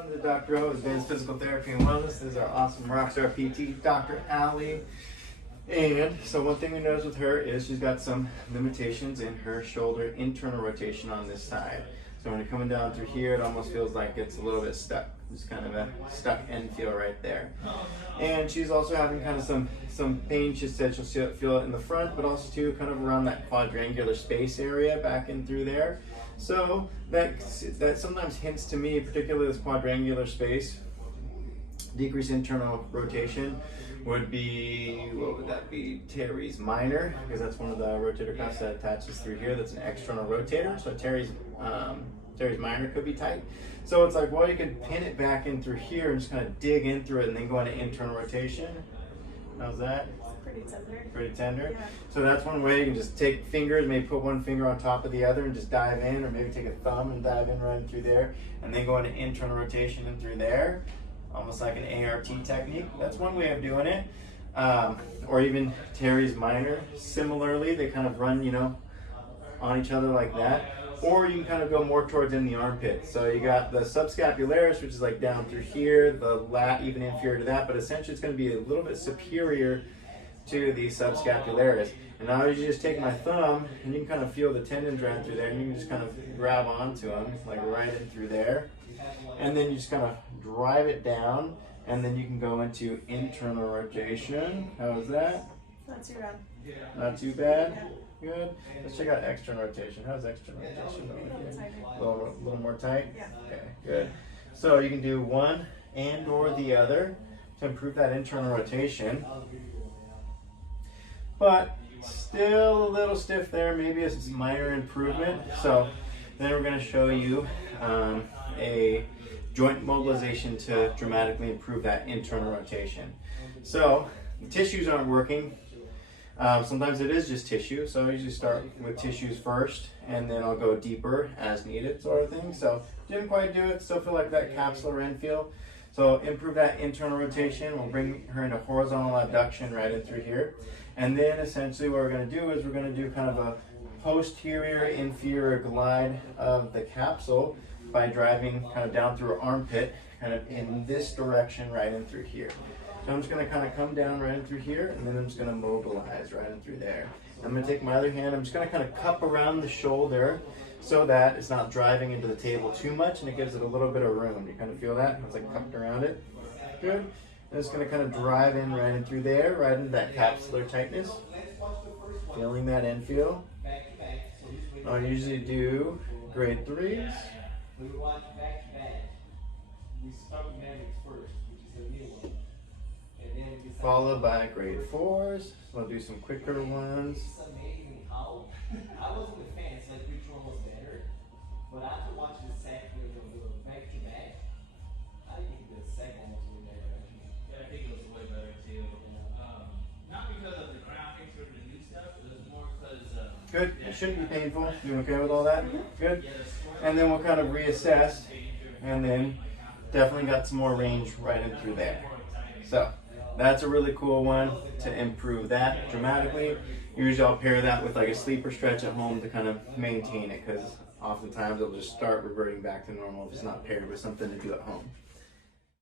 everyone. This is Dr. O, Advanced Physical Therapy and Wellness. This is our awesome rockstar PT, Dr. Allie. And so one thing we noticed with her is she's got some limitations in her shoulder internal rotation on this side. So when you're coming down through here, it almost feels like it's a little bit stuck. Just kind of a stuck end feel right there. And she's also having kind of some pain. She said she'll feel it in the front, but also too kind of around that quadrangular space area back in through there. So that sometimes hints to me, particularly this quadrangular space, decreased internal rotation would be, what would that be? Teres minor, because that's one of the rotator cuffs that attaches through here. That's an external rotator. So teres minor could be tight. So it's like, well, you could pin it back in through here and just kind of dig in through it and then go into internal rotation. How's that? Pretty tender. Pretty tender. Yeah. So that's one way. You can just take fingers, maybe put one finger on top of the other and just dive in, or maybe take a thumb and dive in right in through there, and then go into internal rotation in through there, almost like an ART technique. That's one way of doing it. Or even teres minor. Similarly, they kind of run, on each other like that. Or you can kind of go more towards in the armpit. So you got the subscapularis, which is like down through here, the lat even inferior to that, but essentially it's going to be a little bit superior to the subscapularis. And now you just take my thumb and you can kind of feel the tendons right through there, and you can just kind of grab onto them, like right in through there. And then you just kind of drive it down, and then you can go into internal rotation. How is that? Not too bad. Not too bad? Good. Let's check out external rotation. How's external rotation over here? A little more tight? Yeah. Okay, good. So you can do one and or the other to improve that internal rotation. But still a little stiff there, maybe a minor improvement. So then we're going to show you a joint mobilization to dramatically improve that internal rotation. So the tissues aren't working. Sometimes it is just tissue, so I usually start with tissues first, and then I'll go deeper as needed, sort of thing. So didn't quite do it, still feel like that capsular end feel. So improve that internal rotation. We'll bring her into horizontal abduction right in through here. And then essentially what we're going to do is we're going to do kind of a posterior inferior glide of the capsule by driving kind of down through her armpit, kind of in this direction right in through here. So I'm just going to kind of come down right in through here, and then I'm just going to mobilize right in through there. I'm going to take my other hand, I'm just going to kind of cup around the shoulder so that it's not driving into the table too much, and it gives it a little bit of room. You kind of feel that? It's like cupped around it. Good. I'm just going to kind of drive in right in through there, right into that capsular tightness. Feeling that end feel. I usually do grade 3s. We watch back to back. We start with Mavericks first, which is a new one. And then we Followed by grade 4s. So I'll do some quicker ones. It's amazing how I wasn't a fan, so like which one was better. But after watching the second one back to back, I think the second one was way better actually. Yeah, I think it was way better too. Not because of the graphics or the new stuff, it was more because Good. It shouldn't be painful. You okay with all that? Good. yeah, the story And then we'll kind of reassess, and then definitely got some more range right in through there. So that's a really cool one to improve that dramatically. Usually I'll pair that with like a sleeper stretch at home to kind of maintain it, because oftentimes it'll just start reverting back to normal if it's not paired with something to do at home.